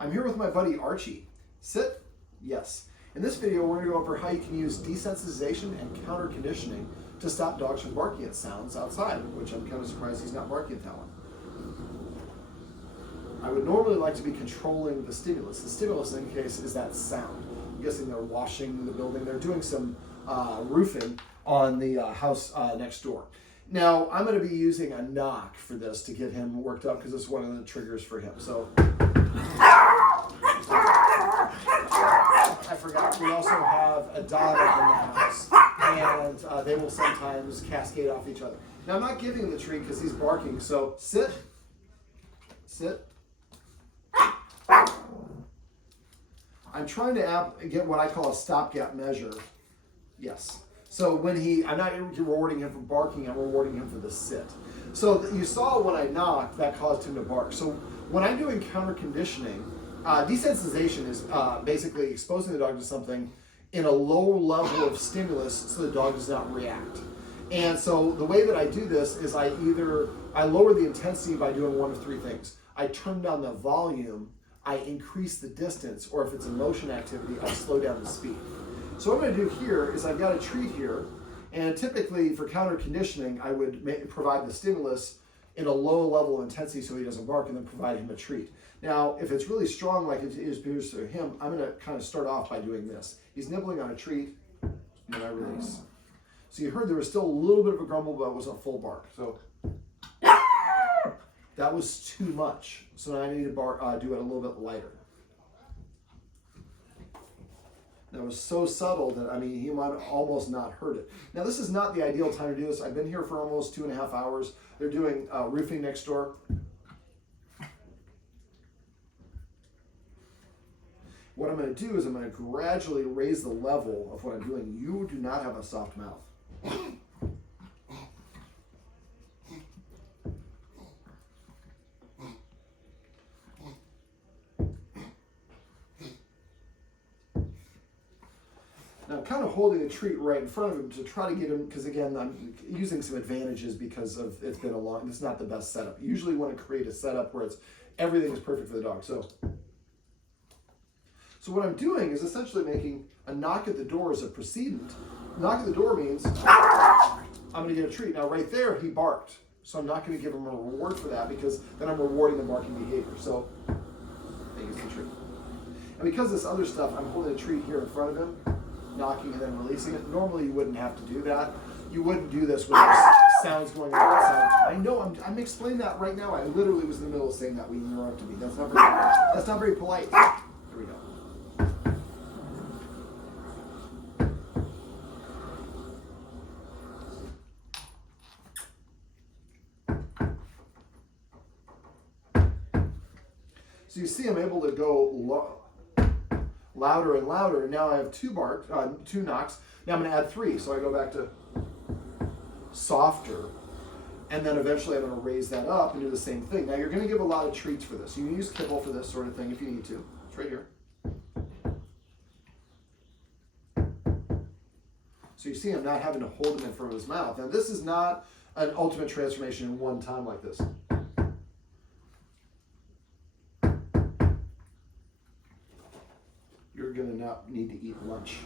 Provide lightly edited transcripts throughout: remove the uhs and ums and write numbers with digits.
I'm here with my buddy Archie. Sit? Yes. In this video, we're going to go over how you can use desensitization and counter conditioning to stop dogs from barking at sounds outside, which I'm kind of surprised he's not barking at that one. I would normally like to be controlling the stimulus. The stimulus, in case, is that sound. I'm guessing they're washing the building. They're doing some roofing on the house next door. Now, I'm going to be using a knock for this to get him worked up because it's one of the triggers for him. So, I forgot we also have a Donna in the house, and they will sometimes cascade off each other. Now, I'm not giving him the treat because he's barking, so sit, sit. I'm trying to get what I call a stopgap measure. Yes. So when I'm not rewarding him for barking, I'm rewarding him for the sit. So you saw when I knocked, that caused him to bark. So when I'm doing counter conditioning, desensitization is basically exposing the dog to something in a low level of stimulus so the dog does not react. And so the way that I do this is I lower the intensity by doing one of three things. I turn down the volume, I increase the distance, or if it's a motion activity, I slow down the speed. So what I'm going to do here is I've got a treat here, and typically for counter conditioning, I would provide the stimulus in a low level of intensity so he doesn't bark, and then provide him a treat. Now, if it's really strong like it is for him, I'm going to kind of start off by doing this. He's nibbling on a treat, and then I release. So you heard there was still a little bit of a grumble, but it wasn't full bark. So that was too much. So now I need to do it a little bit lighter. That was so subtle that, I mean, he might have almost not heard it. Now, this is not the ideal time to do this. I've been here for almost 2.5 hours. They're doing roofing next door. What I'm going to do is I'm going to gradually raise the level of what I'm doing. You do not have a soft mouth. Now, I'm kind of holding a treat right in front of him to try to get him, because again, I'm using some advantages because it's not the best setup. You usually want to create a setup where everything is perfect for the dog. So what I'm doing is essentially making a knock at the door as a precedent. Knock at the door means I'm going to get a treat. Now, right there, he barked. So I'm not going to give him a reward for that because then I'm rewarding the barking behavior. So he gets the treat. And because this other stuff, I'm holding a treat here in front of him, knocking and then releasing it. Normally you wouldn't have to do that. You wouldn't do this when there's sounds going on outside. I know, I'm explaining that right now. I literally was in the middle of saying that when you interrupted me. That's not very polite. Here we go. So you see I'm able to go louder and louder, and now I have two knocks. Now I'm going to add 3, so I go back to softer, and then eventually I'm going to raise that up and do the same thing. Now you're going to give a lot of treats for this. You can use kibble for this sort of thing if you need to. It's right here. So you see I'm not having to hold him in front of his mouth. Now this is not an ultimate transformation in one time like this. You're going to not need to eat lunch.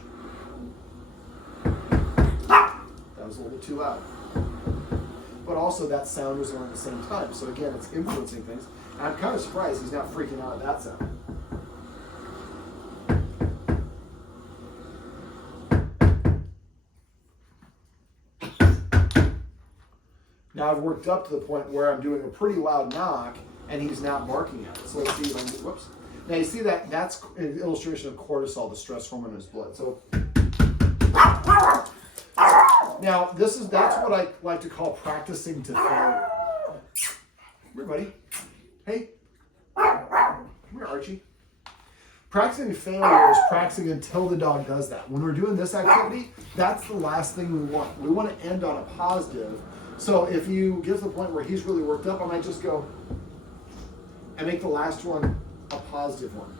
That was a little too loud. But also that sound was on at the same time. So again, it's influencing things. And I'm kind of surprised he's not freaking out at that sound. Now I've worked up to the point where I'm doing a pretty loud knock and he's not barking at it. So let's see if I can, whoops. Now you see that's an illustration of cortisol, the stress hormone in his blood. So now that's what I like to call practicing to failure. Come here, buddy. Hey. Come here, Archie. Practicing to failure is practicing until the dog does that. When we're doing this activity, that's the last thing we want. We want to end on a positive. So if you get to the point where he's really worked up, I might just go and make the last one a positive one.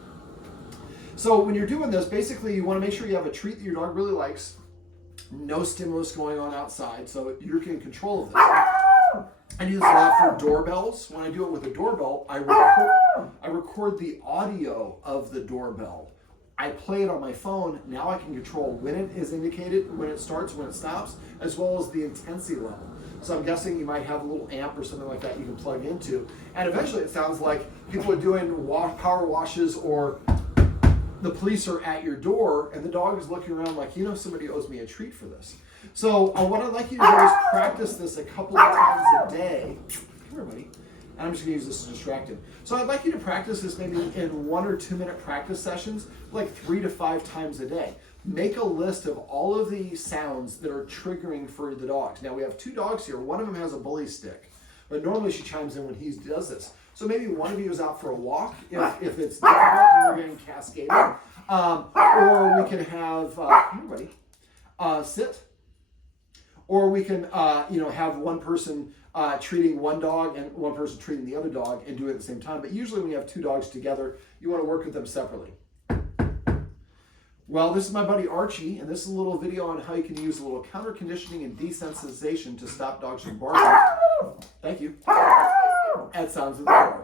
So when you're doing this, basically you want to make sure you have a treat that your dog really likes, no stimulus going on outside, so you're in control of this. I do this a lot for doorbells. When I do it with a doorbell, I record the audio of the doorbell. I play it on my phone. Now I can control when it is indicated, when it starts, when it stops, as well as the intensity level. So I'm guessing you might have a little amp or something like that you can plug into. And eventually it sounds like people are doing power washes, or the police are at your door and the dog is looking around like, somebody owes me a treat for this. So what I'd like you to do is practice this a couple of times a day. Come here, buddy. And I'm just going to use this to distract him. So I'd like you to practice this maybe in 1 or 2 minute practice sessions, like 3 to 5 times a day. Make a list of all of the sounds that are triggering for the dogs. Now we have 2 dogs here. One of them has a bully stick, but normally she chimes in when he does this. So maybe one of you is out for a walk if it's difficult and we're getting cascaded. Or we can have, come here, buddy, sit. Or we can, have one person treating one dog and one person treating the other dog and do it at the same time. But usually when you have 2 dogs together, you want to work with them separately. Well, this is my buddy Archie, and this is a little video on how you can use a little counter conditioning and desensitization to stop dogs from barking. Thank you. That sounds of the dog.